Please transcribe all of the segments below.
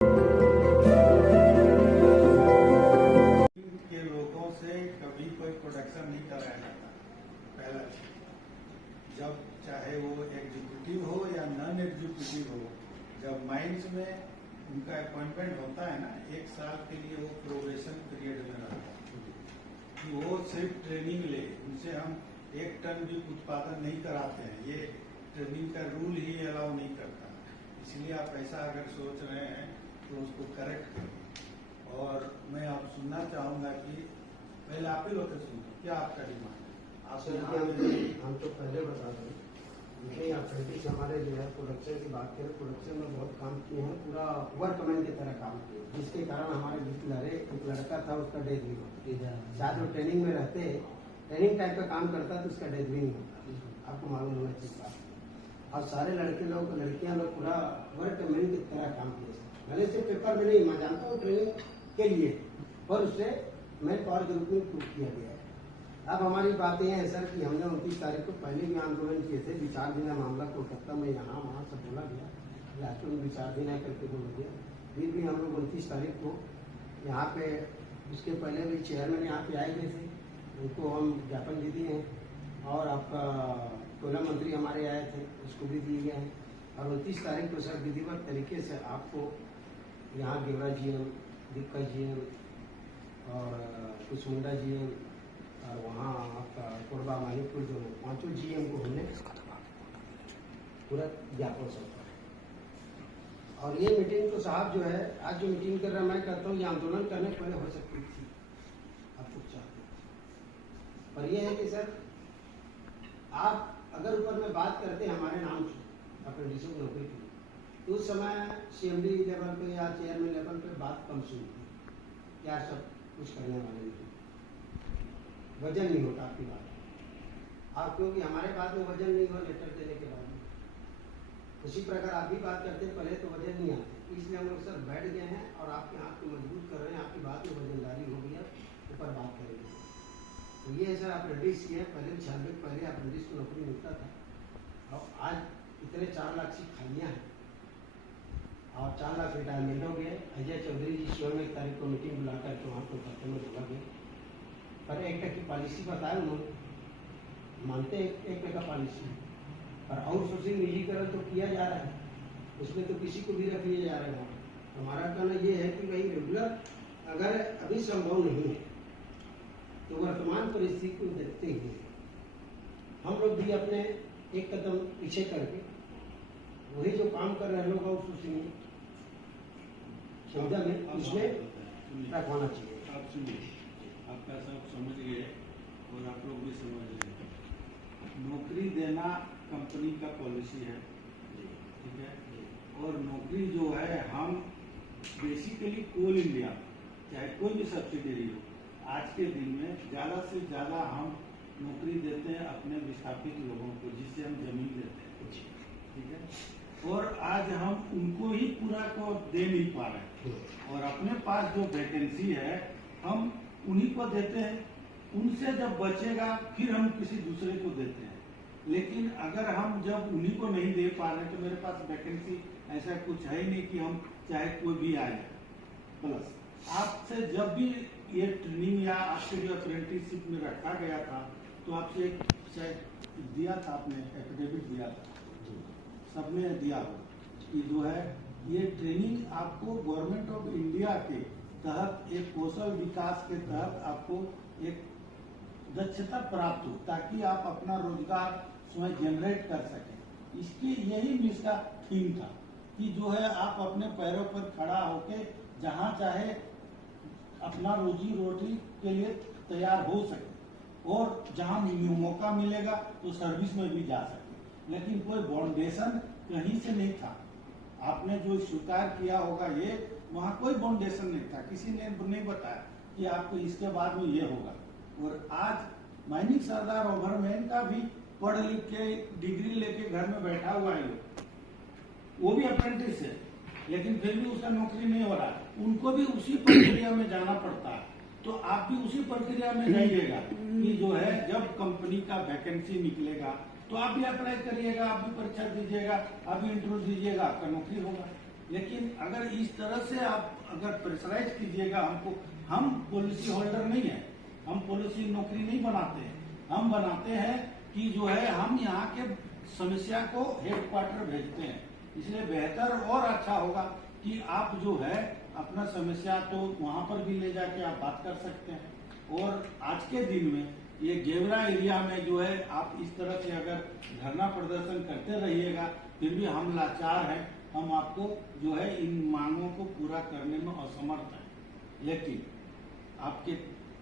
के लोगों से कभी कोई प्रोडक्शन नहीं कराया जाता। पहला जब चाहे वो एग्जीक्यूटिव हो या नॉन एग्जीक्यूटिव हो, जब माइंस में उनका अपॉइंटमेंट होता है ना, 1 साल के लिए वो प्रोबेशन पीरियड में रहता है कि वो सिर्फ ट्रेनिंग ले। उनसे हम 1 टन भी उत्पादन नहीं कराते हैं, ये ट्रेनिंग का रूल ही अलाउ नहीं करता। इसलिए आप ऐसा अगर सोच रहे हैं तो उसको करेक्ट करें। और मैं आप सुनना चाहूंगा कि पहले आप ही लोग सुनो, क्या आपका डिमांड है? हम तो पहले बता दें, देखिए अप्रेंटिस हमारे जो है प्रोडक्शन की बात करें, प्रोडक्शन में बहुत काम किए हैं, पूरा वर्कमैन की तरह काम किए, जिसके कारण हमारे एक लड़का था, उसका डेथ भी होता। शायद वो ट्रेनिंग में रहते, ट्रेनिंग टाइप का काम करता तो उसका डेथ भी नहीं होता, आपको मालूम होना चाहिए। और सारे लड़के लोग लड़कियां लोग पूरा वर्कमैन की तरह काम किए, भले से पेपर में नहीं, मैं जानता हूँ ट्रेनिंग के लिए, और उससे मैं पावर ग्रुप में प्रूव किया गया है। अब हमारी बात यह है सर कि हमने 29 तारीख को पहले भी आंदोलन किए थे, विचार देना मामला कोलकाता में यहाँ वहाँ सब बोला गया, लास्ट में विचार देना करके बोल दिया। फिर भी हम लोग 29 तारीख को यहाँ पे, उसके पहले भी चेयरमैन यहाँ पे आए गए थे, उनको हम ज्ञापन भी दिए हैं, और आपका कोयला मंत्री हमारे आए थे, उसको भी दिए गए हैं। और 29 तारीख को सर विधिवत तरीके से आपको यहाँ गेवरा GM, दिक्का GM और कुसमुंडा GM और वहाँ आपका कोरबा मानिकपुर जो 5 GM को हमने पूरा ज्ञापन सौंपा। और ये मीटिंग तो साहब जो है आज जो मीटिंग कर रहा है, मैं कहता हूँ ये आंदोलन करने पहले हो सकती थी, आप कुछ चाहते। पर यह है कि सर आप अगर ऊपर में बात करते हैं हमारे नाम की अप्रेंटिसों की नौकरी की, तो उस समय CMD लेवल पे या चेयरमैन लेवल पे बात कम सुनती, क्या सब कुछ करने वाले नहीं, वजन नहीं होता आपकी बात। आप क्योंकि हमारे बात में वजन नहीं हो लेटर देने के बाद, उसी प्रकार आप भी बात करते पहले तो वजन नहीं आते, इसलिए हम लोग सर बैठ गए हैं और आपके हाथ को मजबूत कर रहे हैं, आपकी बात में वजनदारी हो गई है, ऊपर बात करेंगे। तो ये है सर अप्रेंटिस की है, पहले 96 पहले अप्रेंटिस को नौकरी मिलता था, और आज इतने 4 लाख सीट खालियाँ हैं और 4 लाख रिटायरमेंट हो गए। अजय चौधरी जी 16 तारीख को मीटिंग बुला करके वहाँ को खत्म में बोला गया, पर 1 की पॉलिसी बताया उन्होंने, मानते 1 का पॉलिसी, पर आउटसोर्सिंग निजीकरण तो किया जा रहा है, उसमें तो किसी को भी रख लिया जा रहा है। हमारा कहना ये है कि भाई रेगुलर अगर अभी संभव नहीं है तो वर्तमान परिस्थिति को देखते हुए हम लोग भी अपने 1 कदम पीछे करके वही जो काम कर रहे हैं लोग आउटसोर्सिंग में क्षमता में उसमें रखवाना चाहिए। आप सुनिए, आपका सब समझ गए और आप लोग भी समझ गए, नौकरी देना कंपनी का पॉलिसी है, ठीक है। और नौकरी जो है हम बेसिकली कोल इंडिया चाहे कोई भी सब्सिडरी हो, आज के दिन में ज़्यादा से ज़्यादा हम नौकरी देते हैं अपने विस्थापित लोगों को, जिससे हम जमीन देते हैं, ठीक है। और आज हम उनको ही पूरा को दे नहीं पा रहे, और अपने पास जो वैकेंसी है हम उन्हीं को देते हैं, उनसे जब बचेगा फिर हम किसी दूसरे को देते हैं। लेकिन अगर हम जब उन्हीं को नहीं दे पा रहे तो मेरे पास वैकेंसी ऐसा कुछ है ही नहीं कि हम चाहे कोई भी आए। प्लस आपसे जब भी ये ट्रेनिंग या आपके जो अप्रेंटिसशिप में रखा गया था तो आपसे शायद दिया था, आपने एफिडेविट दिया था, सबने दिया हो कि जो है ये ट्रेनिंग आपको गवर्नमेंट ऑफ इंडिया के तहत एक कौशल विकास के तहत आपको एक दक्षता प्राप्त हो, ताकि आप अपना रोजगार स्वयं जनरेट कर सकें। इसकी यही इसका थीम था कि जो है आप अपने पैरों पर खड़ा होके जहां चाहे अपना रोजी रोटी के लिए तैयार हो सके, और जहां मौका मिलेगा तो सर्विस में भी जा सके। लेकिन कोई बाउंडेशन कहीं से नहीं था, आपने जो स्वीकार किया होगा ये, वहाँ कोई बाउंडेशन नहीं था, किसी ने नहीं बताया कि आपको इसके बाद में ये होगा। और आज माइनिंग सरदार ओवरमैन का भी पढ़ लिख के डिग्री लेके घर में बैठा हुआ है, वो भी अप्रेंटिस है, लेकिन फिर भी उसका नौकरी नहीं हो रहा, उनको भी उसी प्रक्रिया में जाना पड़ता है। तो आप भी उसी प्रक्रिया में जाइएगा कि जो है जब कंपनी का वैकेंसी निकलेगा तो आप भी अप्लाई करिएगा, आप भी परीक्षा दीजिएगा, आप भी इंटरव्यू दीजिएगा, आपका नौकरी होगा। लेकिन अगर इस तरह से आप अगर प्रेशराइज कीजिएगा हमको, हम पॉलिसी होल्डर नहीं है, हम पॉलिसी नौकरी नहीं बनाते हैं, हम बनाते हैं कि जो है हम यहाँ के समस्या को हेडक्वार्टर भेजते हैं। इसलिए बेहतर और अच्छा होगा कि आप जो है अपना समस्या तो वहाँ पर भी ले जाके आप बात कर सकते हैं। और आज के दिन में ये गेवरा एरिया में जो है आप इस तरह से अगर धरना प्रदर्शन करते रहिएगा, फिर भी हम लाचार हैं, हम आपको जो है इन मांगों को पूरा करने में असमर्थ हैं। लेकिन आपके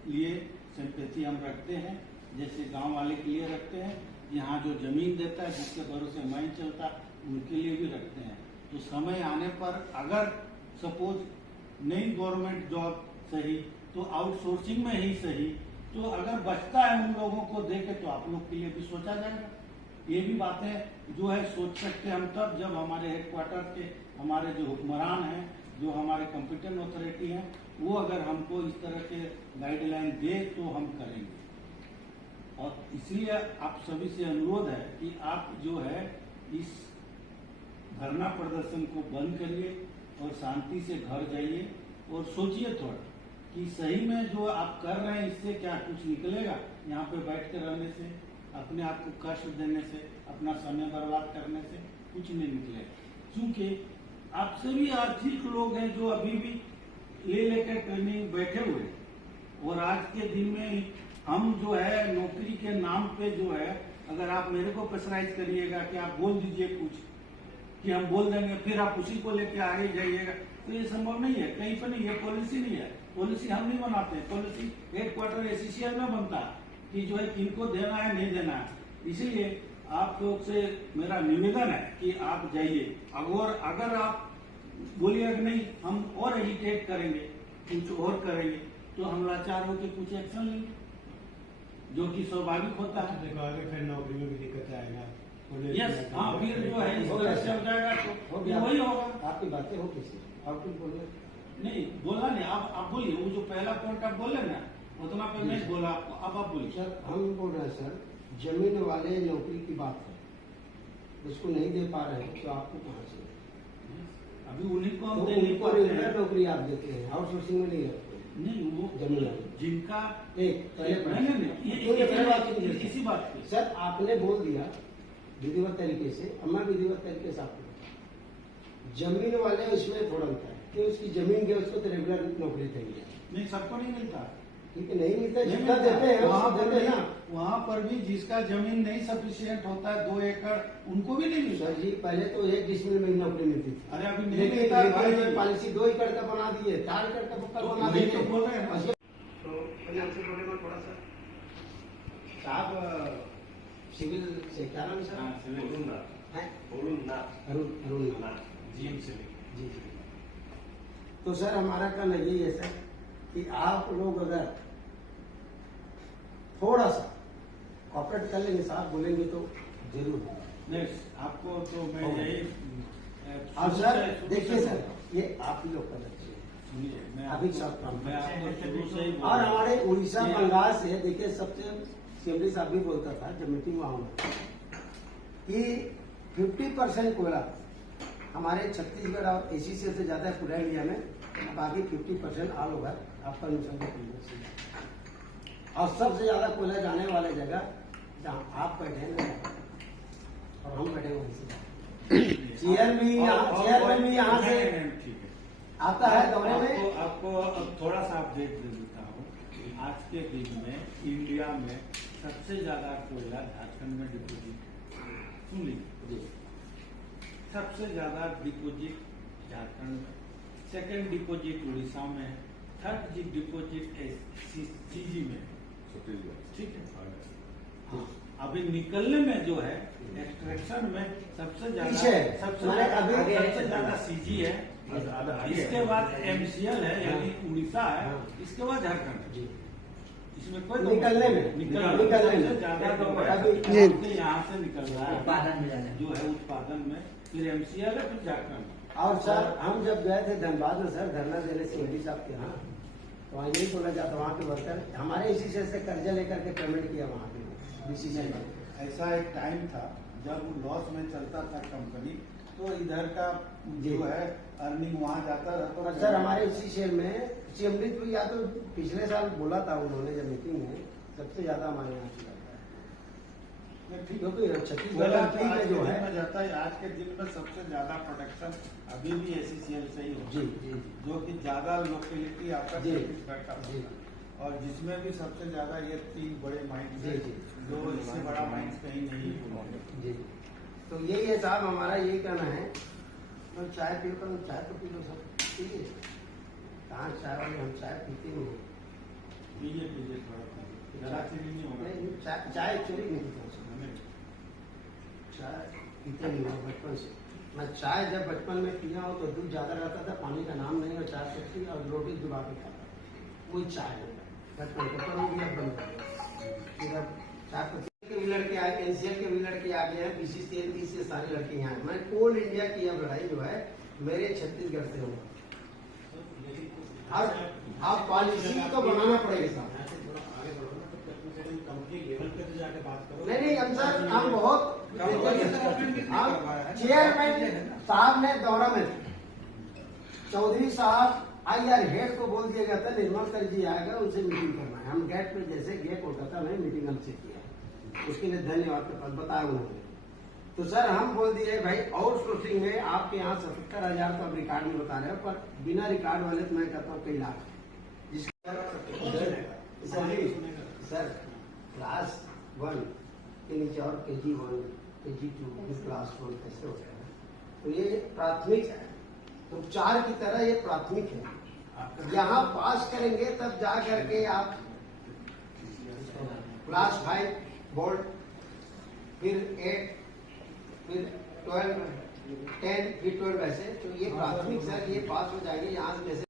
लिए सिंपैथी हम रखते हैं, जैसे गांव वाले के लिए रखते हैं, यहाँ जो जमीन देता है जिसके भरोसे माइन चलता है उनके लिए भी रखते हैं। तो समय आने पर अगर सपोज नई गवर्नमेंट जॉब सही तो आउटसोर्सिंग में ही सही, तो अगर बचता है उन लोगों को देके तो आप लोग के लिए भी सोचा जाएगा। ये भी बातें जो है सोच सकते हैं हम तब जब हमारे हेडक्वार्टर के हमारे जो हुक्मरान हैं, जो हमारे कॉम्पिटेंट अथॉरिटी हैं, वो अगर हमको इस तरह के गाइडलाइन दे तो हम करेंगे। और इसलिए आप सभी से अनुरोध है कि आप जो है इस धरना प्रदर्शन को बंद करिए और शांति से घर जाइए और सोचिए थोड़ा कि सही में जो आप कर रहे हैं इससे क्या कुछ निकलेगा। यहाँ पे बैठ के रहने से, अपने आप को कष्ट देने से, अपना समय बर्बाद करने से कुछ नहीं निकलेगा। क्योंकि आपसे भी आर्थिक लोग हैं जो अभी भी ले लेकर ट्रेनिंग बैठे हुए हैं, और आज के दिन में हम जो है नौकरी के नाम पे जो है, अगर आप मेरे को प्रेशराइज करिएगा कि आप बोल दीजिए कुछ कि हम बोल देंगे, फिर आप उसी को लेके आगे जाइएगा, तो ये संभव नहीं है, कहीं पर नहीं है, पॉलिसी नहीं है। पॉलिसी हम नहीं बनाते, पॉलिसी हेडक्वार्टर एसीसीएल में बनता है कि जो है किनको देना है नहीं देना है। इसीलिए आप लोग से मेरा निवेदन है कि आप जाइए, अगर आप बोलिएगा कि नहीं हम और एजिटेट करेंगे, कुछ और करेंगे, तो हम लाचार होकर कुछ एक्शन लेंगे, जो कि स्वाभाविक होता है। फिर नौकरी में भी दिक्कत आएगा। यस, हाँ, फिर जो है इस तरह से हो जाएगा तो वही होगा। आपकी बातें हो किसी और कुछ बोलिए। नहीं बोला नहीं, आप बोलिए, वो जो पहला पॉइंट आप बोले ना उतना पे मैं बोला आपको, अब आप बोलिए। सर हम बोल रहे हैं सर, जमीन वाले नौकरी की बात है, उसको नहीं दे पा रहे हैं तो आपको कहाँ से अभी उन्हीं को हम तो दे नहीं पाते हैं। नौकरी आप देते हैं, आउटसोर्सिंग में नहीं रखते। नहीं वो जमीन वाले जिनका एक पहले नहीं इसी बात पे सर आपने बोल दिया विधिवत तरीके से, अब मैं विधिवत तरीके से आपको जमीन वाले उसमें थोड़ा होता है कि उसकी जमीन के उसको तो रेगुलर नौकरी चाहिए। नहीं, सबको नहीं मिलता, ठीक है, नहीं मिलता, जितना देते हैं वहाँ पर भी जिसका जमीन नहीं सफिशिएंट होता है 2 एकड़, उनको भी नहीं मिलता। सर जी पहले तो 1 डिसमिल में नौकरी मिलती थी। अरे अभी नहीं मिलता है, पॉलिसी 2 एकड़ का बना दिए, 4 एकड़ का पक्का बना दिए। तो बोल रहे हैं तो आपसे बोले मैं थोड़ा सा साहब सिविल से क्या नाम है सर? अरुण जी। तो सर हमारा कहना यही है सर कि आप लोग अगर थोड़ा सा कॉपरेट कर लेंगे, साहब बोलेंगे तो जरूर होगा। नहीं, आपको तो मैं यही और सर देखिए सर, ये आप ही लोग का लक्ष्य है, सुनिए, मैं अभी सब काम मैं आपको शुरू से ही बोल और रहा हूं। हमारे उड़ीसा बंगाल से देखिए, सबसे सीएमडी साहब भी बोलता था जब मीटिंग वहां हुआ कि 50% कोयला हमारे छत्तीसगढ़ और एसीसी से ज्यादा है पूरा इंडिया में, बाकी 50% ऑल ओवर आपका नुकसान। और सबसे ज्यादा कोयला जाने वाले जगह जहाँ आप बैठे हैं और हम बैठे वहीं से चेयरमैन भी यहाँ से आता है दौरे में। आपको अब थोड़ा सा अपडेट दे देता हूँ। आज के दिन में इंडिया में सबसे ज्यादा कोयला झारखंड में डिपोजिट, सुन लीजिए, सबसे ज्यादा डिपोजिट झारखंड में, सेकंड डिपोजिट उड़ीसा में है, थर्ड डिपोजिट सीजी में, ठीक है। अभी निकलने में जो है एक्सट्रैक्शन में सबसे ज्यादा सीजी है, इसके बाद एमसीएल है यानी उड़ीसा है, इसके बाद झारखंड है। इसमें कोई निकलने में ज्यादा यहाँ से निकल रहा है उत्पादन जो है, उत्पादन में फिर एमसीएल है, फिर झारखंड। और सर हम जब गए थे धनबाद में सर धरना देने सीएमडी साहब के यहाँ, तो वहाँ यही बोला जाता वहाँ के वर्कर हमारे इसी से कर्जा लेकर के पेमेंट किया वहाँ पे। ऐसा एक टाइम था जब लॉस में चलता था कंपनी, तो इधर का जो है अर्निंग वहाँ जाता रहता और सर हमारे इसी शेयर में अमृत भी या तो पिछले साल बोला था उन्होंने जब मीटिंग में सबसे ज्यादा हमारे यहाँ से जाता है, क्योंकि छत्तीसगढ़ में जो है जाता है। आज के दिन में सबसे ज्यादा प्रोडक्शन अभी भी SCCL से ही होता है, जी जो कि ज्यादा लोकेलिटी आपका जी। छत्तीसगढ़ का जी। और जिसमें भी सबसे ज्यादा ये 3 बड़े माइंस है, जी। जो इससे बड़ा माइंस कहीं नहीं है। जी। तो यही है साहब, हमारा यही कहना है। तो चाय पियो कर चाय तो पी लो सब, ठीक है। कहाँ चाय वाले, हम चाय पीते नहीं हैं। पीजिए थोड़ा ज्यादा चीनी नहीं होगा। नहीं, चाय एक्चुअली नहीं पीता हूँ। चाय पीते नहीं हो बचपन से। मैं चाय जब बचपन में पिया हूँ तो दूध ज्यादा रहता था, पानी का नाम नहीं, और चाय पत्ती और रोटी दबा के खाता था। वही चाय है बचपन का, पर वो भी अब बंद कर दिया। फिर अब चाय पत्ती के भी लड़के आए, NCL के भी लड़के आ गए हैं, PCCL से सारे लड़के यहाँ हैं। मैं कोल इंडिया की अब लड़ाई जो है मेरे छत्तीसगढ़ से होगा। आप पॉलिसी तो बनाना पड़ेगा साहब। नहीं हम सर, हम बहुत चेयरमैन साहब ने दौरा में चौधरी साहब IR हेड को बोल दिया गया था निर्मल कर जी आएगा, उनसे मीटिंग करना है। हम गेट पे जैसे गए कोलकाता में, मीटिंग हमसे किया है, उसके लिए धन्यवाद के पास बताया उन्होंने। तो सर हम बोल दिए भाई आउटसोर्सिंग में आपके यहाँ 77,000 तो अब रिकॉर्ड में बता रहे हो, पर बिना रिकॉर्ड वाले तो मैं कहता हूँ कई लाख। सर क्लास 1 के नीचे और KG1 KG2 क्लास 1 कैसे होता है? तो ये प्राथमिक है, तो 4 की तरह ये प्राथमिक है। यहाँ पास करेंगे तब जा करके आप क्लास 5 बोर्ड, फिर 8, फिर 12, 10, फिर 12 ऐसे। तो ये प्राथमिक सर, ये पास हो जाएंगे यहाँ से। जैसे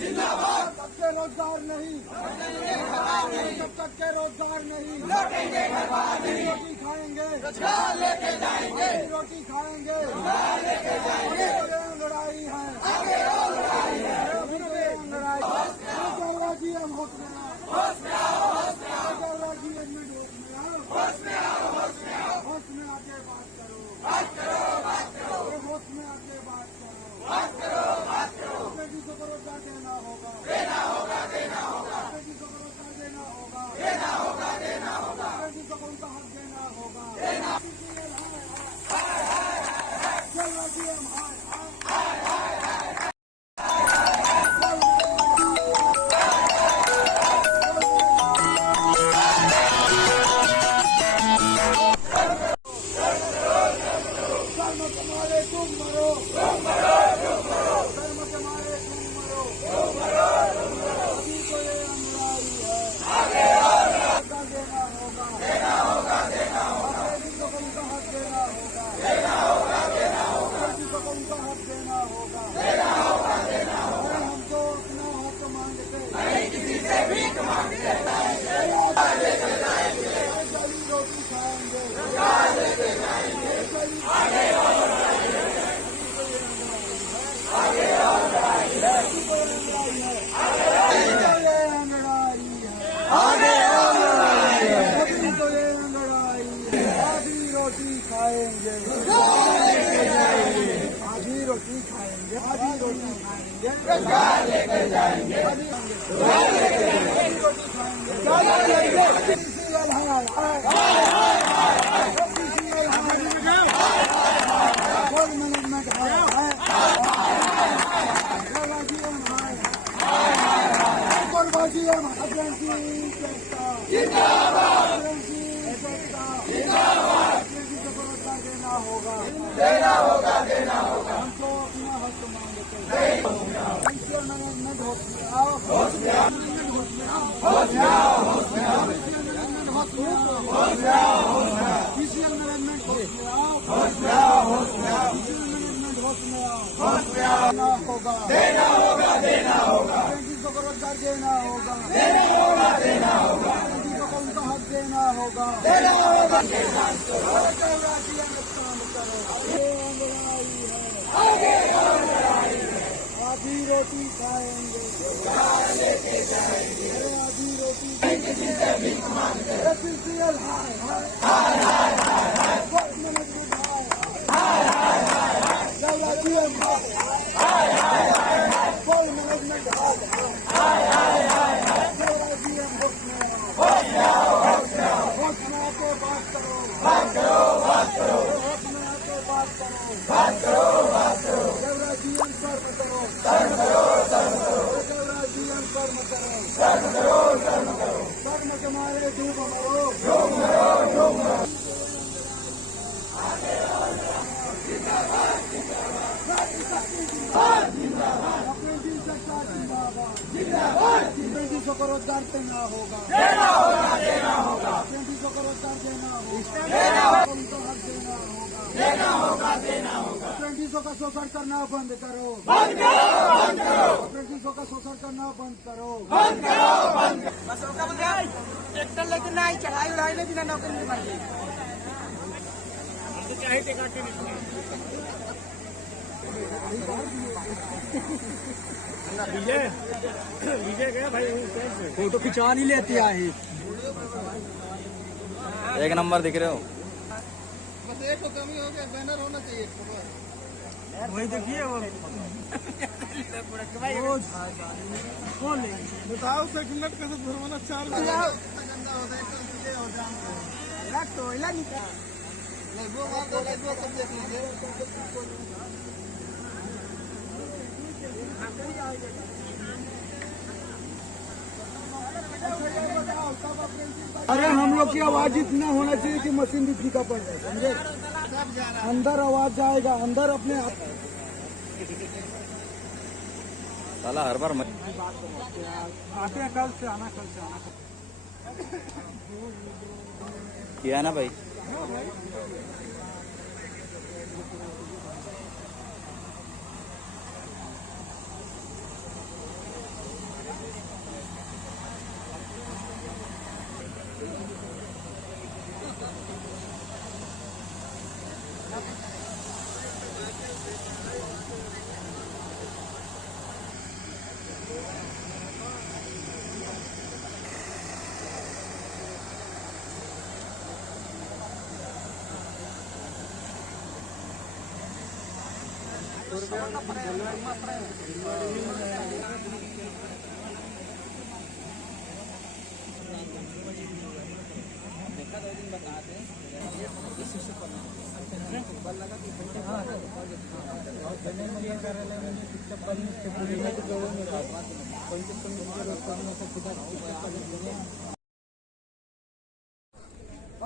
जिंदाबाद। तब के रोजगार नहीं, जब तक के रोजगार नहीं, रोटी खाएंगे, लेके जाएंगे, रोटी खाएंगे, लड़ाई है, लड़ाई जी हम होश में होश में आके बात करो, होश में आके बात करो, बेटी को रोजगार देना होगा, बेटी को रोजगार देना होगा, बेटी को उनका हक देना होगा। चल राजी हम देना होगा हमको अपना हक मांगते मैनेजमेंट होश में आओ, होश में आओ, डिसीजन मैनेजमेंट होश में आओ, डिसीजन मैनेजमेंट होश में आओ, देना होगा, अप्रेंटिसों को रोजगार देना होगा, अप्रेंटिसों को उनका हक देना होगा, आधी रोटी खाएंगे, आधी रोटी एफसीएल अप्रेंटिसों को रोजगार देना होगा, अप्रेंटिसों को रोजगार देना होगा, उनको हक देना होगा, अप्रेंटिसों का शोषण करना बंद करो, अप्रेंटिसों का शोषण करना बंद करो, ट्रैक्टर लेके नहीं चढ़ाई उड़ाई में बिना नौकरी नहीं पाएगी। विजय गया भाई, फोटो खिंचवा नहीं लेती आई, एक नंबर दिख रहे हो। बस एक तो कमी हो गया, बैनर होना चाहिए, वही देखिए वो कौन ले बताओ, सेकंड कैसे भरवाना, 4 गंदा होता है तो इला निकाल लगभग सब देख लीजिए। अरे हम लोग की आवाज इतना होना चाहिए कि मशीन भी फीका पड़ जाए, समझे? अंदर आवाज जाएगा, अंदर अपने आप साला हर बार आते हैं, कल से आना किया है ना भाई।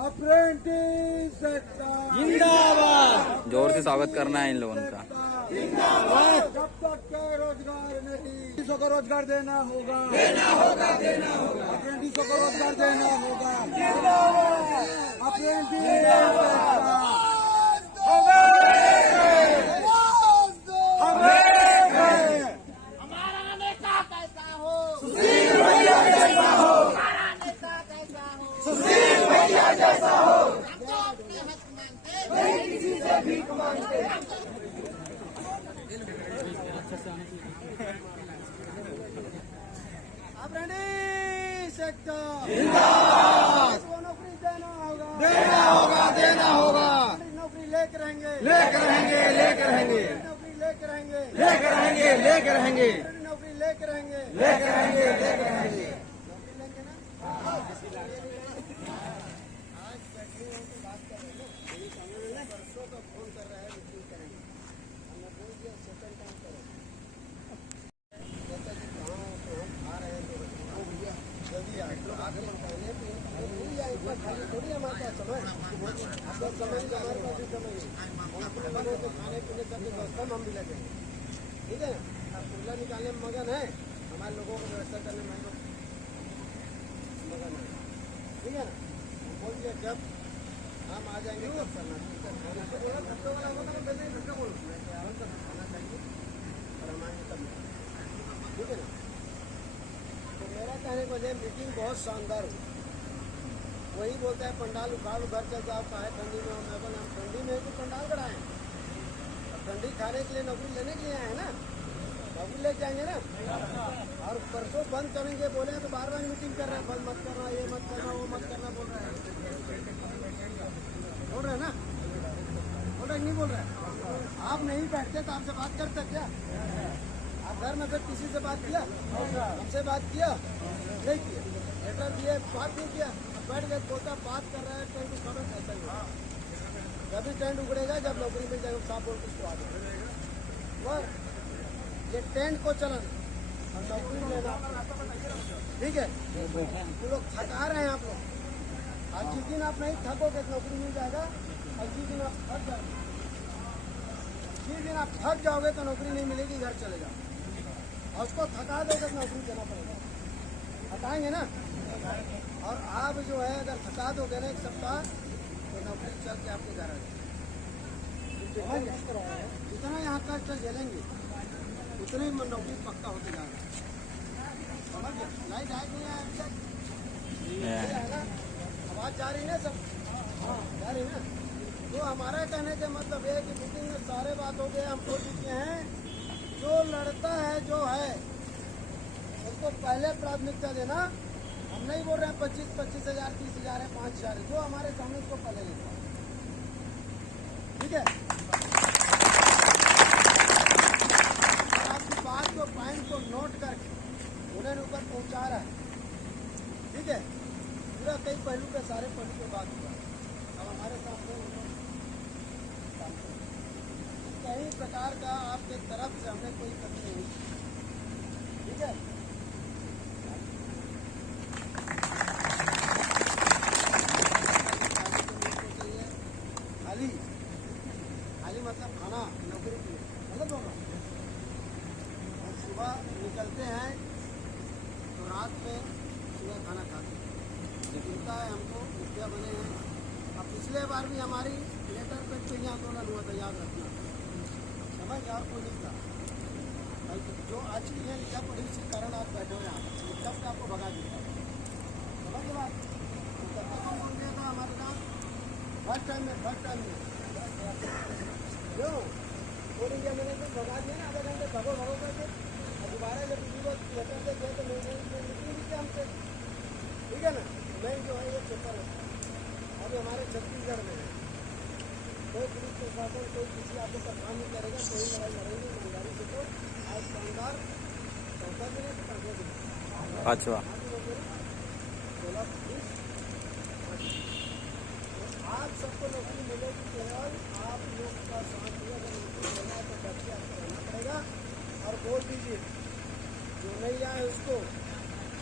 अप्रेंटिस जिंदाबाद। जोर से स्वागत करना है इन लोगों का। जब तक का रोजगार नहीं, अप्रेंटिसों को रोजगार देना होगा, अप्रेंटिसों को रोजगार देना होगा, हमारा नेता कैसा हो, सुशील भैया जैसा हो, हमारा नेता कैसा हो, सुशील भैया जैसा हो, हम तो अपने हक मांगते नहीं किसी से भीख मांगते। अप्रेंटिस सेक्टर जिंदाबाद, इसको नौकरी देना होगा, नौकरी लेकर रहेंगे, नौकरी लेकर रहेंगे, नौकरी लेकर रहेंगे, थोड़ी हमारे पास समय, आपका समय हमारे पास भी समय है, खाने पीने का व्यवस्था हम भी लगेंगे, ठीक है ना? खुला निकालने में मगन है, हमारे लोगों को व्यवस्था करने में मगन है, ठीक है ना? बोलिए जब हम आ जाएंगे तब करना। खाना बोला धक्का वाला होगा तो पहले धक्का बोलो, मैं आराम से खाना चाहिए और हम आएंगे तब, ठीक है ना। तो मेरा कहने को मीटिंग बहुत शानदार हुई। वही बोलता है पंडाल उखाड़ घर चल जाओ, काहे ठंडी में हो। मैं बोला हम ठंडी में तो पंडाल कराएं, अब ठंडी खाने के लिए नौकरी लेने के लिए आए हैं ना, नौकरी ले जाएंगे ना। और परसों बंद करेंगे बोले तो बार बार मीटिंग कर रहे हैं, बंद मत करना, ये मत करना, वो मत करना बोल रहे हैं। बोल रहे हैं ना, बोल रहे नहीं बोल रहे। आप नहीं बैठते तो आपसे बात करते क्या? आप घर में फिर किसी से बात किया? हमसे बात किया नहीं किया, लेटर दिए बात नहीं किया, बैठ गए बोलता बात कर रहा है। टेंट उखाड़ो कैसा ही जब भी टेंट उगड़ेगा जब नौकरी मिल जाएगा साफ बोल किसको आ जाएगा। ये टेंट को चलाना और नौकरी लेना, ठीक है। वो लोग थका रहे हैं आप लोग। आज जिस दिन आप नहीं थकोगे नौकरी मिल जाएगा, और जिस दिन आप थक जाओगे, जिस दिन आप थक जाओगे तो नौकरी नहीं मिलेगी, घर चले जाओ। और उसको थका दोगे तो नौकरी देना पड़ेगा, थकाएंगे ना। और आप जो है अगर थका दोगे ना एक सप्ताह तो नौकरी चल के आपके घर आ जाएगी। जितना यहाँ कष्ट झेलेंगे उतने ही नौकरी पक्का होते जाएगा। समझ गए? लाइट आए नहीं आए अभी तक? आवाज जा रही ना सब? हाँ जा रही ना। तो हमारा कहने का मतलब है कि मीटिंग में सारे बात हो गए, हम बोल चुके हैं जो लड़ता है जो है उसको पहले प्राथमिकता देना। हम नहीं बोल रहे हैं 25,000 30,000 है, 5,000 है, जो हमारे सामने उसको पहले लेना, ठीक है। आपकी बात को पॉइंट को नोट करके उन्हें ऊपर पहुंचा रहा है, ठीक है। पूरा कई पहलू पे सारे पहलू पे बात हुआ। अब हमारे सामने कई प्रकार का आपके तरफ से हमें कोई कमी नहीं, ठीक है। खाली मतलब खाना नौकरी के लिए मतलब होगा। और सुबह निकलते हैं तो रात में सुबह खाना खाते हैं, चिंता है हमको, मुखिया बने हैं। अब पिछले बार भी हमारी लेटर पे ही आंदोलन हुआ था, याद रखना, समझ और कोई नहीं था। जो आज की है लिखा पढ़ी इसी कारण आप बैठे हुए यहाँ तब से आपको भगा देता है, समझ के बाद तब तक हम बोल गया था हमारे गाँव फर्स्ट टाइम में जो ऑल इंडिया मैंने तो भगा दिया ना, आधे घंटे भगो करके। और दोबारा जब लेटर से गए तो निकली थी हमसे, ठीक है ना। मैं जो है ये पेपर है अभी हमारे छत्तीसगढ़ में है। कोई पुलिस प्रशासन कोई किसी आपको परेशान नहीं करेगा, कोई लड़ाई लड़ेंगे ईमानदारी से। तो आज शानदार 14 दिन है, 15 दिन 5वां 16 20 आप सबको नौकरी मिलेगी, केवल आप लोग का साथ दिया। अगर नौकरी लेना है तो बच्चे आपको रहना पड़ेगा। और बोल दीजिए जो नहीं आए उसको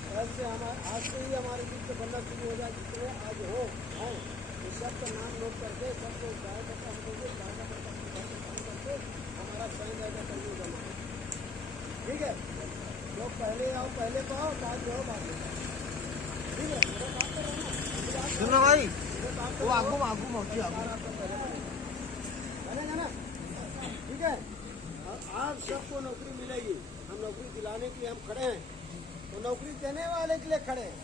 कल से आज से ही हमारे बीच से बनना शुरू हो जाए। जितने आज हो आए तो सबका नाम नोट करके सबको गाय करके हम लोग काम करके हमारा सही रहेगा कहीं जमा, ठीक है। जो पहले आओ पहले पाओ, बाद जो बाद में, ठीक है। मेरा बात कर रहा हूँ भाई, वो आगू बनेगा ना, ठीक है। और आप सबको नौकरी मिलेगी, हम नौकरी दिलाने के लिए हम खड़े हैं। तो नौकरी देने वाले के लिए खड़े हैं,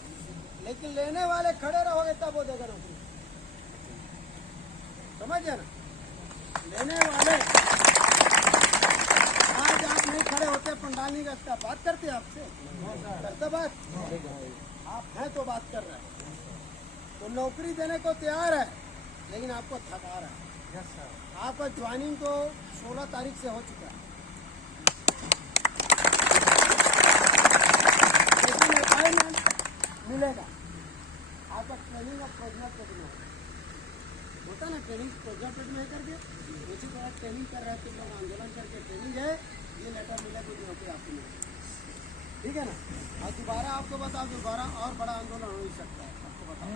लेकिन लेने वाले खड़े रहोगे तब हो जाएगा नौकरी, समझे ना। लेने वाले आज आप नहीं खड़े होते, पंडाल नहीं करता, बात करते आपसे करते बात, आप हैं तो बात कर रहे हैं। तो नौकरी देने को तैयार है, लेकिन आपको थका रहा है। आपका ज्वाइनिंग तो 16 तारीख से हो चुका है, लेकिन अपॉइंटमेंट मिलेगा। आपका ट्रेनिंग और प्रोजेक्ट होता है ना, ट्रेनिंग प्रोजेक्ट में करके उसी तरह ट्रेनिंग कर रहे थे, लोग आंदोलन करके ट्रेनिंग है, ये लेटर मिला तो नौकरी आपको मिलेगी, ठीक है ना। और दोबारा आपको बताओ दोबारा और बड़ा आंदोलन हो ही सकता है, आपको बताओ।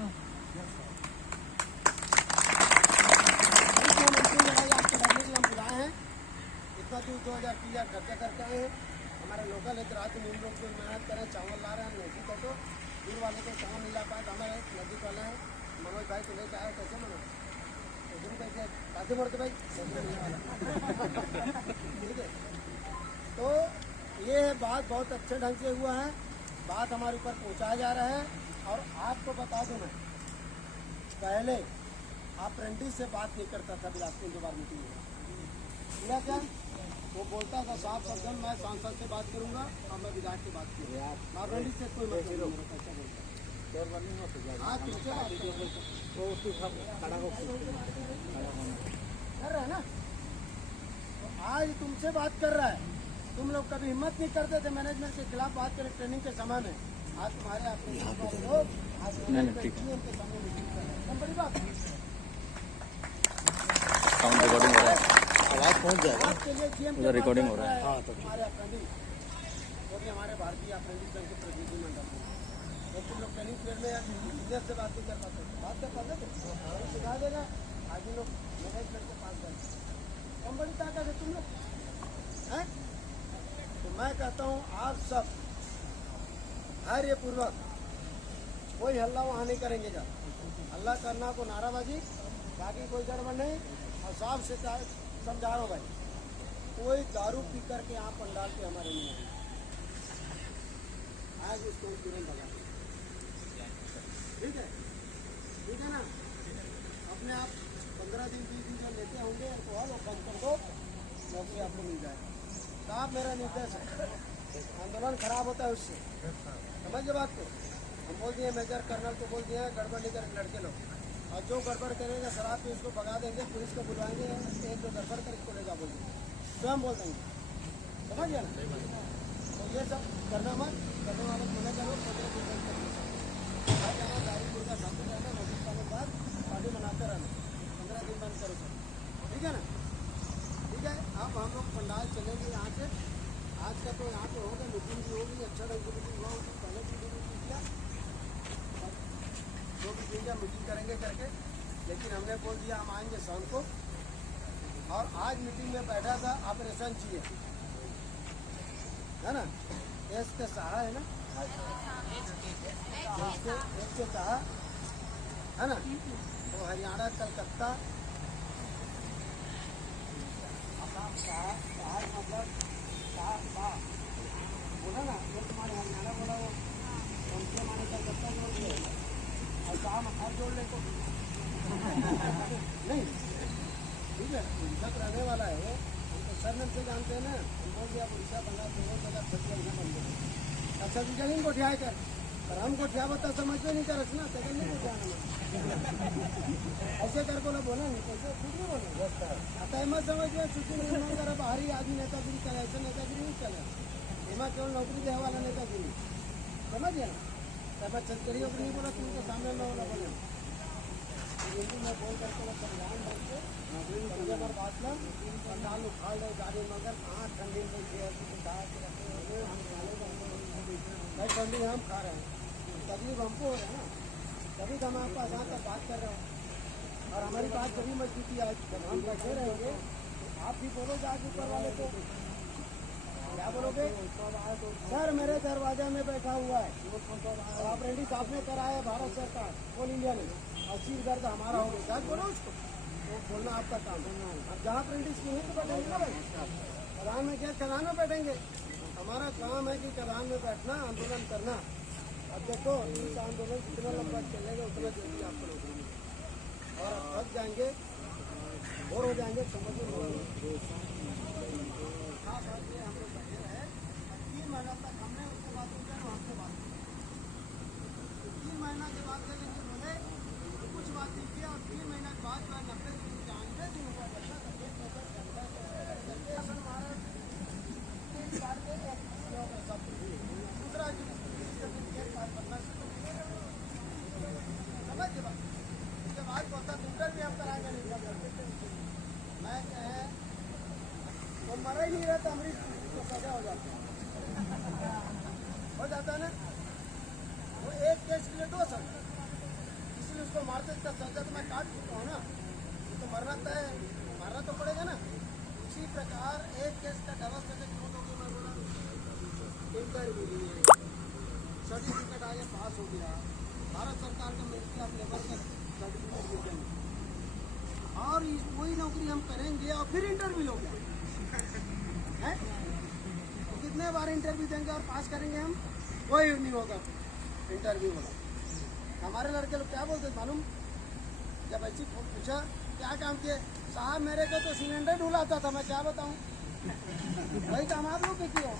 लड़ाई आपको लड़ने के लिए हम बुलाए हैं। इतना दूर 2,000 3,000 खर्चा करके आए हैं। हमारे लोकल है, रात में लोग को मेहनत करें, चावल ला रहे हैं। नजदीक को तो दूर वाले को चावल नहीं ला पाए, तो हमारे नजदीक वाला है मनोज भाई को लेकर आया, कैसे मनोज? एकदम कैसे काटे मोड़ते भाई ठीक है। तो ये बात बहुत अच्छे ढंग से हुआ है, बात हमारे ऊपर पहुंचाया जा रहा है। और आपको बता दूं, मैं पहले अप्रेंटिस से बात नहीं करता था, बिलासपुर 2 बार मीटिंग हुआ क्या, वो बोलता था साफ शब्द मैं सांसद से बात करूंगा और मैं विधायक से बात करूंगा, अप्रेंटिस से कोई मतलब नहीं होता। कैसा बोलता हाँ तुमसे बात कर रहा है ना, तो आज तुमसे बात कर रहा है। तुम लोग कभी हिम्मत नहीं करते थे मैनेजमेंट के खिलाफ बात करें ट्रेनिंग के समय में, आज तुम्हारे अपने लोग आज मैनेजमेंट के सामने मीटिंग कर रहे हैं, बड़ी बात साउंड रिकॉर्डिंग हो रहा है, आवाज पहुंच जाएगा। आपके लिए GM उधर रिकॉर्डिंग हो रहा है। हाँ तो हमारे अप्रेंटिस वो भी हमारे भारतीय अप्रेंटिस संघ के प्रतिनिधिमंडल में, लेकिन लोग ट्रेनिंग पीरियड में या इंजीनियर से बात नहीं कर पाते, बात कर पाते थे, सिखा देगा। आज लोग मैनेजमेंट के पास गए, कम बड़ी ताकत है तुम लोग हैं। तो मैं कहता हूँ आप सब धैर्य पूर्वक, कोई हल्ला वहाँ नहीं करेंगे, जब हल्ला करना को नाराबाजी, बाकी कोई गड़बड़ नहीं। और साफ से समझा रहा हूँ भाई, कोई दारू पी करके यहाँ पंडाल पे हमारे नहीं आए, आज उसको तुरंत भगा, ठीक है ना। अपने आप 15 दिन 20 दिन जो लेते होंगे अल्कोहल वो बंद कर दो, नौकरी आपको मिल जाएगा। साहब मेरा निर्देश है, आंदोलन खराब होता है उससे, समझ बात को। हम बोल दिए मेजर कर्नल को बोल दिए गड़बड़ नहीं कर लड़के लोग, और जो गड़बड़ करेगा शराब पे उसको भगा देंगे, पुलिस को बुलवाएंगे, एक जो गड़बड़ कर इसको ले जा बोल देंगे, स्वयं बोल देंगे, समझ गया ना। तो ये सब करना मत, करने वाले मना करो, 15 दिन बंद कर गाड़ी मुर्गा खाते रहना, नौकरी पाने के बाद पार्टी मनाते रहना, 15 दिन बंद करो, ठीक है ना। ठीक है, अब हम लोग पंडाल चलेंगे यहाँ से। आज का तो यहाँ पे होगा, मीटिंग भी होगी, अच्छा ढंग से मीटिंग हुआ, उसकी पहले भी मीटिंग किया, जो भी इंडिया मीटिंग करेंगे करके, लेकिन हमने बोल दिया हम आएंगे शाम को। और आज मीटिंग में बैठा था ऑपरेशन चाहिए, है ना, एस के सहा है ना, एस के सहा है ना, तो हरियाणा कलकत्ता मतलब बोला ना, ये तुम्हारे हरियाणा बोला, वो उनके हमारे कलकत्ता जोड़ दिए और काम हर जोड़ ले तो नहीं, ठीक है। उड़ीसा तो रहने वाला है वो, हम तो सरनेम से जानते हैं ना, हम बोल दिया उड़ीसा बंगाल दोनों जगह फटिया बन गए। अच्छा जी जगह को ठिया कर, पर हम को ठिया बता समझ में नहीं कर ना, जगह नहीं को ठियाना ऐसे कर बोला, बोला नहीं कैसे कुछ नहीं बोले, आता है मत समझ में छुट्टी नहीं कर, बाहरी आदमी नेतागिरी करे, ऐसे नेतागिरी नहीं चले, एमा केवल नौकरी देने वाला नेतागिरी, समझ गया ना। तब छत्तीसगढ़ियों को नहीं बोला, तुमको सामने में बोला बोले हिंदी में बोल करके संविधान बन के पंजे पर बात ला, पंडाल उखाड़ दो, गाड़ी मगर कहाँ ठंडी में भाई ठंडी हम खा रहे हैं, तकलीफ हमको हो रहा है ना, तभी तो हम आपके पास यहाँ तक बात कर रहे हैं। और हमारी बात कभी मजबूती आज जब हम बैठे रहेंगे, आप भी बोलो आज ऊपर वाले को, क्या बोलोगे, सर मेरे दरवाजे में बैठा हुआ है और अप्रेंटिस आपने कराया भारत सरकार ऑल इंडिया ने, और सिर दर्द हमारा हो गया, बोलो उसको, तो बोलना आपका काम है। अब जहाँ अप्रेंटिस की है तो बैठेंगे ना भाई, कदान में क्या कदान में बैठेंगे, हमारा काम है कि कदान में बैठना, आंदोलन करना। अब देखो इस आंदोलन जितना लंबा चलेगा उतना जल्दी आपको नौकरी मिलेगी, और अब थक जाएंगे, बोर हो जाएंगे, समझ में हम लोग बैठे रहे 3 महीना तक, हमने उसके बाद हमसे बात 3 महीना के बाद से लेकिन बोले तो कुछ बात नहीं किया, और 3 महीना के बाद जो है 90 दिन 90 दिन हुआ करता था, दूसरा समझ के बाद उसके बाद बोलता दूसरा भी हम कराएंगे नहीं, मैं कहे वो मरा ही नहीं रहता, अमरीश को सजा हो जाता है ना, वो एक केस के लिए 2 साल, इसलिए उसको मारते इसका सजा तो मैं काट चुका हूँ ना, तो मरना तय, मारना तो पड़ेगा ना। उसी प्रकार एक केस का डबल सजा क्यों दोगे, मैं बोला इंटरव्यू लिए, सर्टिफिकेट आगे पास हो गया, भारत सरकार का मिनिस्ट्री ऑफ लेबर का सर्टिफिकेट दे देंगे और वही नौकरी हम करेंगे और फिर इंटरव्यू लोगे हैं? तो कितने बार इंटरव्यू देंगे और पास करेंगे हम? कोई नहीं होगा इंटरव्यू होगा। हमारे लड़के लोग क्या बोलते मालूम, जब ऐसी पूछा क्या काम किए, साहब मेरे को तो सिलेंडर ढुलाता था, मैं क्या बताऊं, वही काम आप लोग किए।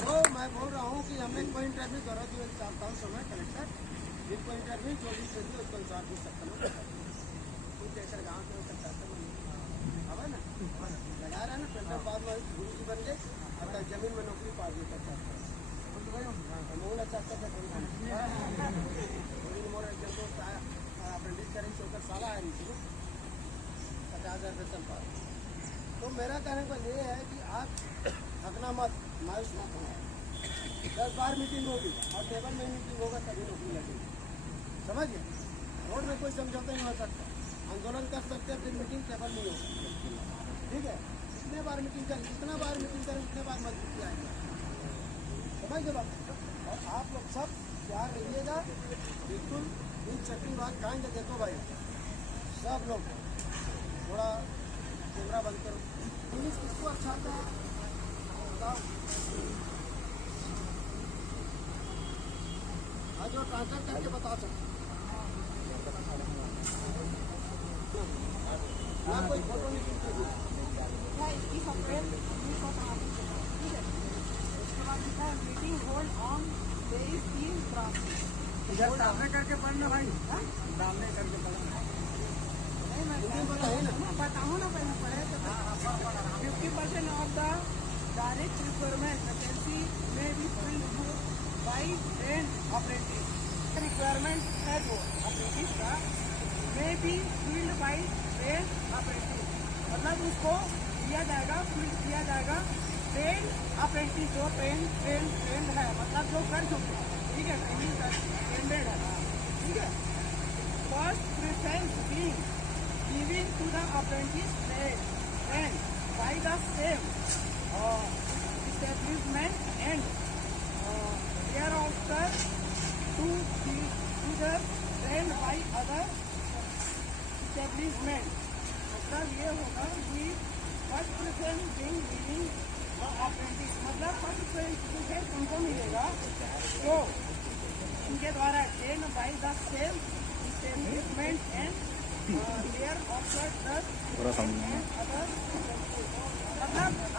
तो मैं बोल रहा हूँ कि हमें कोई इंटरव्यू करो जो चाहता हूँ समय कलेक्टर जिनको इंटरव्यू जो भी चाहिए उसको अनुसार भी सकता हूँ। जैसे गाँव के सकता अब है ना लगा रहा है ना, पेंटर बाद में गुरु जी बन गए अब तक जमीन में नौकरी पा गई करता मूल अच्छा अप्रेंटिस करें चौकर साला आ रही थी 50,000 वेतन पा। तो मेरा कहने का ये है कि आप थकना मत, मायूस मत होना। 10 बार मीटिंग होगी और टेबल में मीटिंग होगा तभी नौकरी लगेगी, समझ गए? रोड में कोई समझौता नहीं हो सकता, आंदोलन कर सकते हैं, फिर मीटिंग टेबल नहीं हो सकती, ठीक है? जितने बार मीटिंग करें, जितना बार मीटिंग करें उतने बार मजबूती आएगी, समझ गए बात? और आप लोग सब तैयार रहिएगा, बिल्कुल इन चटनी बात खाएंगे। देखो भाई सब लोग थोड़ा कैमरा बंद करो, इंग्लिश किसको अच्छा आता है बताओ? आज जो ट्रांसलेट करके बता सकते ना, कोई फोटो नहीं खींचेगी। मीटिंग होल्ड ऑन तेईस 3 इधर डालने करके पढ़ना भाई, डालने करके पढ़ना नहीं, मैं बताऊँ ना पहले पढ़े तो 50% of the direct requirement vacancy में भी field by trend apprentice. Requirement है जो अप्रेंटिस का में भी फील्ड बाई ट्रेंड अप्रेंटिस, मतलब उसको दिया जाएगा, फील्ड दिया जाएगा ट्रेंड अप्रेंटिस जो ट्रेंड है, मतलब जो कर चुके, ठीक है, ट्रेंडेड है, ठीक है। First preference being given to the apprentice trained by the same establishment and thereafter to the trained by other establishment. मतलब ये होगा कि first preference being given apprentice, मतलब फर्स्ट प्रेफरेंस उनको मिलेगा तो इनके द्वारा train by the same establishment and thereafter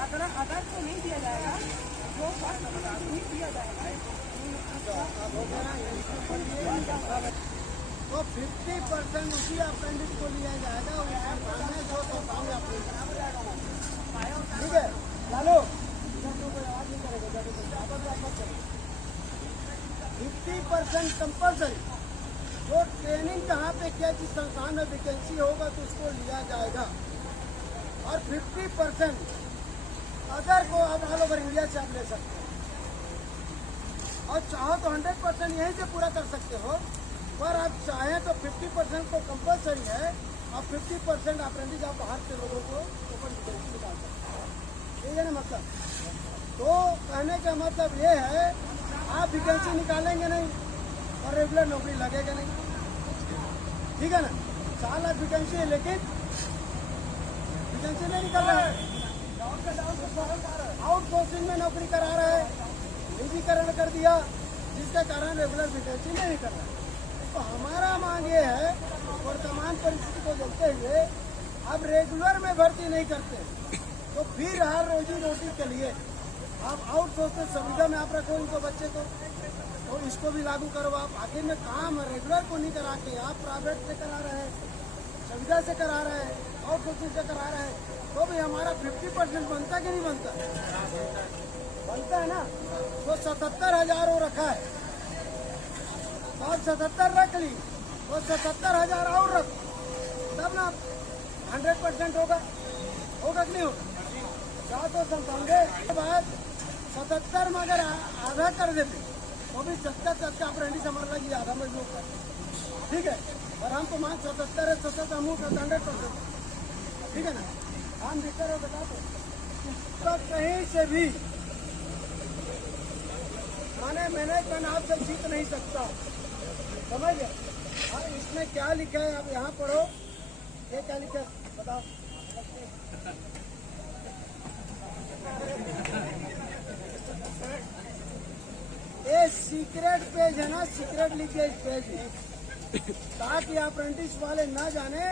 other other को नहीं दिया जाएगा, जो फर्स्ट नहीं दिया जाएगा। तो 50% उसी अप्रेंटिस को लिया जाएगा, ठीक है? लालो 50% कंपल्सरी, जो ट्रेनिंग कहाँ पे किया, जिस संस्थान में वैकेंसी होगा तो उसको लिया जाएगा, और 50% अदर को आप ऑल ओवर इंडिया से आप ले सकते हो, और चाहो तो 100% यहीं से पूरा कर सकते हो, पर आप चाहें तो 50% को कंपल्सरी है और 50% अप्रेंटिस आप बाहर के लोगों को ओपन वैकेंसी निकाल सकते हो, ठीक है ना? मतलब तो कहने का मतलब ये है आप वैकेंसी निकालेंगे नहीं और रेगुलर नौकरी लगेगा नहीं, ठीक है ना? 4 लाख वैकेंसी है लेकिन वैकेंसी नहीं निकल रहा है, आउटसोर्सिंग में नौकरी करा रहा है, निजीकरण कर दिया, जिसके कारण रेगुलर वैकेंसी नहीं निकल रहा है। तो हमारा मांग ये है, वर्तमान परिस्थिति को देखते हुए अब रेगुलर में भर्ती नहीं करते तो फिर हर रोजी रोटी के लिए आप आउटसोर्स सुविधा में आप रखो इनको बच्चे को, तो इसको भी लागू करो। आप आखिर में काम रेगुलर को नहीं करा के आप प्राइवेट से करा रहे हैं, सुविधा से करा रहे हैं, आउटसोर्सिंग से करा रहे हैं, तो भी हमारा 50% बनता कि नहीं बनता? बनता है ना? तो 77,000 हो रखा है, तो आप 77 रख ली, तो 77,000 और रख, तब ना 100% होगा कि नहीं होगा? 497 के बाद 77 में अगर आधा कर देते तो भी 70 अप्रेंटिस हमारे लगी आधा मजदूर कर, ठीक है? और हम तो मांग 77 है, 77 हम 100%, ठीक है ना? हम दिक्कत बता दो तो कहीं से भी माने मैनेजमेंट आपसे जीत नहीं सकता, समझ गए? हाँ, इसमें क्या लिखा है आप यहाँ पढ़ो, ये क्या लिखा है बताओ। ये सीक्रेट पेज है ना, सीक्रेट लिखे इस पेज में, ताकि अप्रेंटिस वाले ना जाने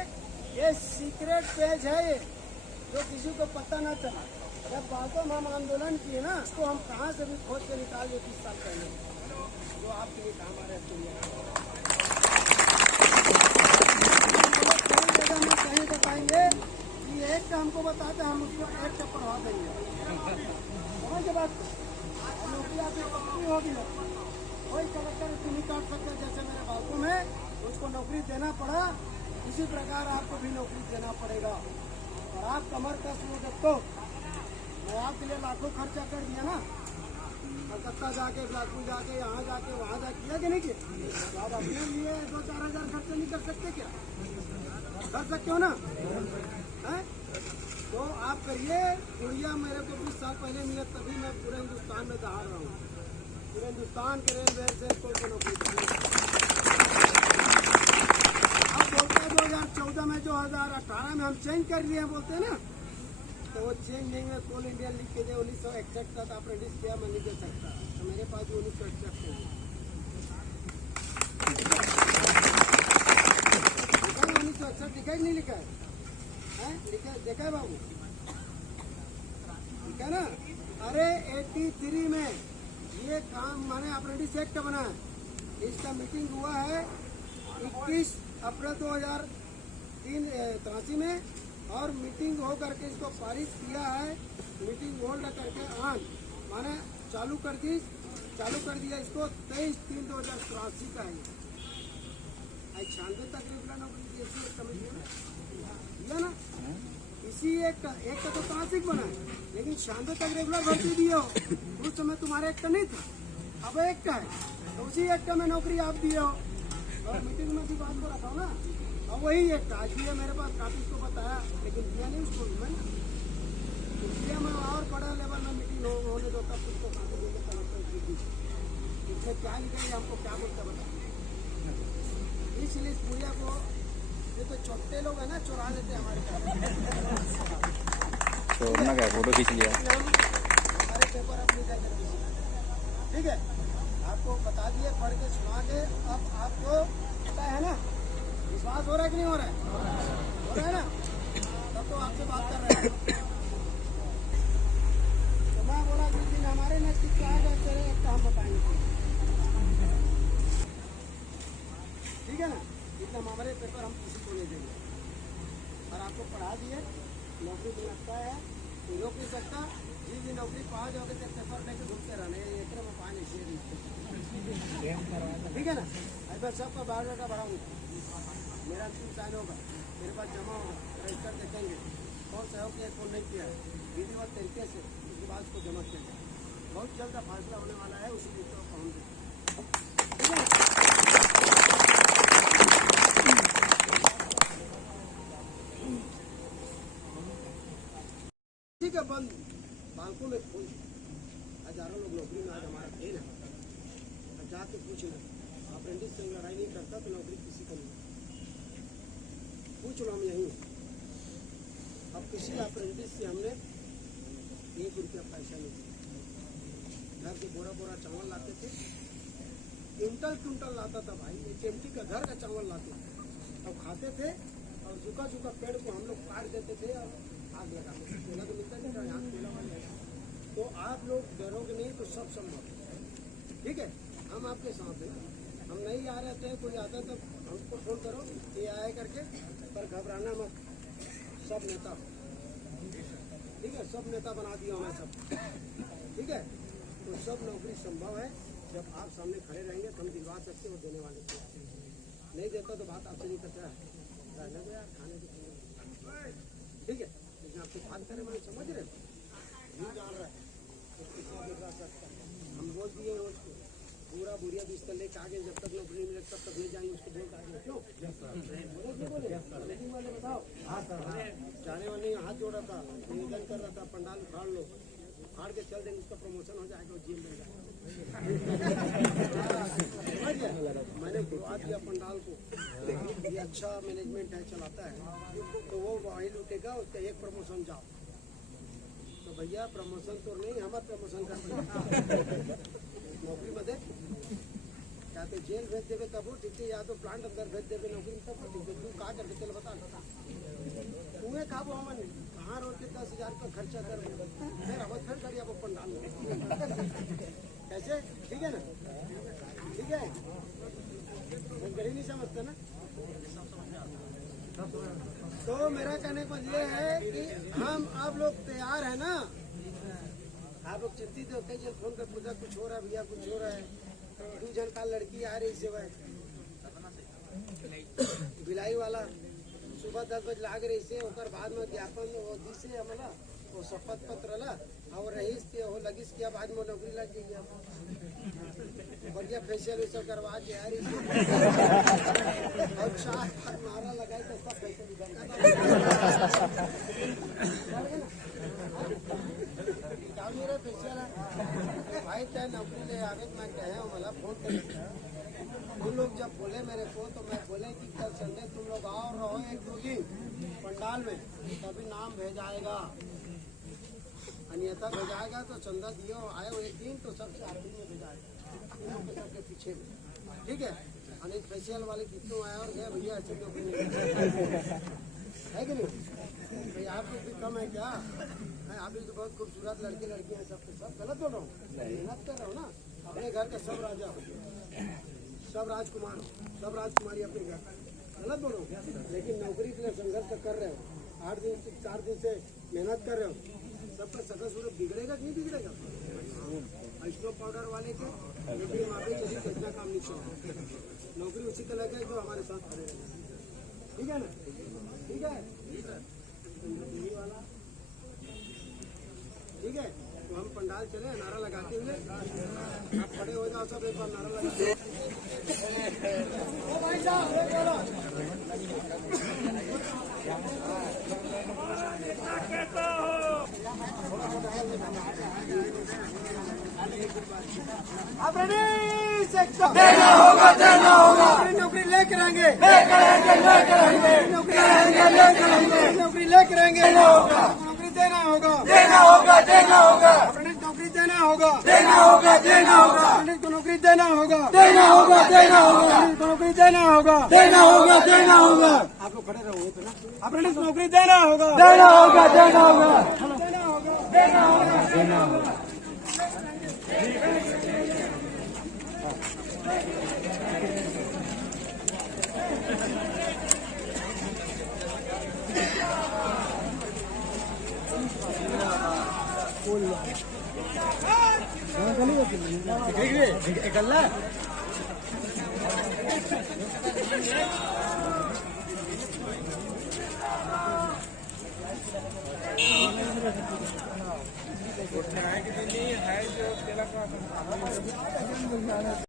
ये सीक्रेट पेज है, ये जो किसी को पता ना चला। जब बातों में हम आंदोलन किए ना, उसको हम कहाँ से भी खोज के निकाल दिए 30 साल पहले, जो आपके लिए काम आ रहे हैं। कहीं बताएंगे कि एक का हमको बताते हम उसको एक का पढ़वा देंगे, समझ के बात। नौकरी आपकी पक्की होगी, कोई कलेक्टर उसको नहीं काट सकता। जैसे मेरे बालकों में उसको नौकरी देना पड़ा, इसी प्रकार आपको भी नौकरी देना पड़ेगा। और आप कमर कस लो जब तो मैं आपके लिए लाखों खर्चा कर दिया ना, कलकत्ता जाके, बिलासपुर जाके, यहाँ जाके, वहाँ जाके, किया कि नहीं किया? तो आप अपने लिए 2-4 हज़ार खर्चा नहीं कर सकते क्या? कर सकते हो ना, है? तो आप करिए। गुड़िया मेरे को 20 साल पहले मिला, तभी मैं पूरे हिंदुस्तान में दहाड़ रहा हूँ, पूरे हिंदुस्तान के रेलवे से कोई नौकरी कर। अब बोलते हैं 2014 में, 2018 में हम चेंज कर लिए बोलते हैं ना, तो वो चेंज नहीं है। कोल इंडिया लिख के दे 1961 तक अप्रेंटिस किया, मैं नहीं दे सकता, तो मेरे पास भी 1961 है। 1961 लिखा ही नहीं लिखा है, लिखा देखा है बाबू, ठीक है ना? अरे 83 में ये काम माने अप्रेंटिस एक्ट बना है, इसका मीटिंग हुआ है 21 अप्रैल 2083 में, और मीटिंग हो करके इसको पारित किया है, मीटिंग होल्ड करके आज माने चालू कर दिया इसको 23/3/2083 का है। 96 तक रेगुलर नौकरी ऐसी एक कमीशन दिया ना, इसी एक का तो तासिक बना है, लेकिन 96 तक रेगुलर भर्ती दिए हो। उस समय तुम्हारे एक का नहीं था, अब एक का है, तो उसी एक का में नौकरी आप दिए हो। और मीटिंग में भी बात को रखा हो ना, और वही एक का आज भी है मेरे पास, काफी को बताया, लेकिन दिया नहीं उसको भी मैंने, इसलिए मैं और बड़ा लेवल में मीटिंग होने दो, तब उसको काफी देंगे कलेक्टर। इसमें क्या लिखेंगे, हमको क्या बोलता बता, इसलिए इस पूरिया को ये तो छोटे लोग है ना, चुरा लेते हैं हमारे छोड़ना क्या, फोटो खींच लिया। हमारे पेपर अपनी जगह, ठीक है, आपको बता दिए, पढ़ के सुना के। अब आपको पता है ना, विश्वास हो रहा है कि नहीं हो रहा है ना? तब तो आपसे बात कर रहे हैं। तो मैं बोला जिस दिन हमारे नजदीक आएगा तेरे एक काम बताएंगे, ठीक है ना? इतना हमारे पेपर हम किसी को नहीं देंगे, और आपको पढ़ा दिए, नौकरी मिल लगता है, कोई रोक नहीं सकता। जिस दिन नौकरी पा जाओगे तो पेपर लेके घूमते रहने, इतने में पानी चाहिए, ठीक है ना? अगर सबका बायोडाटा भराऊंगा, मेरा अंतिम साइन होगा, मेरे पास जमा होगा, रजिस्टर देखेंगे कौन सहयोग किया कौन नहीं किया, विधिवत तरीके से उसके बाद उसको जमा किया जाए। बहुत जल्द फैसला होने वाला है, उसी दिन तो पहुँच जाए, ठीक है? ठीक है, बंद बैंकों में खोल, हजारों लोग नौकरी में आज हमारा फेल है। जाके पूछना, अप्रेंटिस से लड़ाई नहीं करता तो नौकरी किसी को नहीं, पूछ लो, हम यहीं। अब किसी अप्रेंटिस से हमने 1 रुपया पैसा नहीं दिया। घर के बोरा चावल लाते थे, क्विंटल लाता था भाई, एक एमटी का घर का चावल लाते थे, अब खाते थे, और सूखा पेड़ को हम लोग काट देते थे और आग लगाते थे। केला तो मिलता नहीं था यहाँ, केला वाले। तो आप लोग डरोगे नहीं तो सब संभव, ठीक है? हम आपके साथ हैं, हम नहीं आ रहे थे, कोई आता तो हमको फोन करो, ये आए करके, पर घबराना मत, सब नेता, ठीक है? सब नेता बना दिया हमें सब, ठीक है? तो सब नौकरी संभव है, जब आप सामने खड़े रहेंगे तो हम दिलवा सकते हो, देने वाले को नहीं देता तो बात आपसे नहीं करता है, रहने दो यार, खाने को, ठीक है? लेकिन आपको बात करें, मैं समझ रहे नहीं जान रहा है, हम बोल दिए हैं उसको, पूरा बुढ़िया बिस्तर लेके आगे, जब तक नौकरी मिले तब तक ले जाएंगे, उसको बोल आगे, क्यों बोले बताओ। जाने वाले हाथ जोड़ा था, निवेदन कर रहा था, पंडाल उखाड़ लो, उखाड़ के चल देंगे, उसका प्रमोशन हो जाएगा, जीएम मिल जाएगा। मैंने बुलवा दिया पंडाल को, ये अच्छा मैनेजमेंट है, चलाता है, तो वो वही लूटेगा, उसका एक प्रमोशन जाओ। तो भैया प्रमोशन तो नहीं, हमारा प्रमोशन करते नौकरी में दे, या तो जेल भेज देवे तब वो ठीक है, या तो प्लांट अंदर भेज देवे नौकरी तब वो ठीक है। तू कहा करके चल बता, तुम्हें कहा वो मन कहाँ रोड के 10,000 का खर्चा कर, फिर अब फिर करिए वो पंडाल में कैसे, ठीक है ना, ठीक है, गरीब नहीं समझते ना। तो मेरा कहने को ये है कि हम आप लोग तैयार है ना, आप लोग चिंतित हो, कई जन फोन कर पूछा कुछ हो रहा है भैया, कुछ हो रहा है, 2 जन का लड़की आ रही सेवा भिलाई वाला सुबह 10 बजे लाग रही से, ओकर बाद में ज्ञापन वो दी से हमला वो शपथ पत्र ला और रहीस के हो लगिस किया, बाद में नौकरी लग गई, बढ़िया फेशियल वैसल करवा के आ रही से और 4 नारा लगाई तो सब पैसे निकल गए फेशियल भाई चाहे नौकरी ले आगे मैं कहे मला फोन कर, तुम लोग जब बोले मेरे को तो मैं बोले कि कल संडे तुम लोग आओ रहो 1-2 दिन पंडाल में, तभी नाम भेजाएगा, अन्यथा भेजाएगा तो चंदा दियो आए 1 दिन तो सबसे आखिरी में भेजाएगा सबके पीछे में, ठीक है। अनेक फेशियल वाले कितनों आया और गए भैया, अच्छे नौकरी है कि नहीं भाई, आप लोग भी कम है क्या, आप भी तो बहुत खूबसूरत लड़के लड़कियां हैं, सब गलत बोल रहा हूँ, मेहनत कर रहा हूँ ना, अपने घर का सब राजा हो, सब राजकुमार, सब राजकुमारी अपने घर, गलत बोल रहा हूँ, लेकिन नौकरी के लिए संघर्ष कर रहे हो, 8 दिन से 4 दिन से मेहनत कर रहे हो, सबका सकल सूरत बिगड़ेगा कि नहीं बिगड़ेगा, स्नो पाउडर वाले के नौकरी माफी चली कितना काम नहीं छोड़ा, नौकरी उसी का लगे जो हमारे साथ खड़े रहे, ठीक है ना, ठीक है वाला, ठीक है। तो हम पंडाल चले नारा लगाते हुए, आप खड़े हो जाओ सब, एक बार नारा लगाते आप रेडी, देना होगा, देना होगा, नौकरी लेकर आएंगे, नौकरी लेकर आएंगे, नौकरी देना होगा, देना होगा, देना होगा, नौकरी देना होगा, देना होगा, देना होगा, नौकरी देना होगा, देना होगा, देना होगा, नौकरी देना होगा, देना होगा, देना होगा, आप लोग खड़े रहोगे तो ना, आप नौकरी देना होगा, देना होगा, देना होगा, देना होगा, देना होगा, देना होगा। है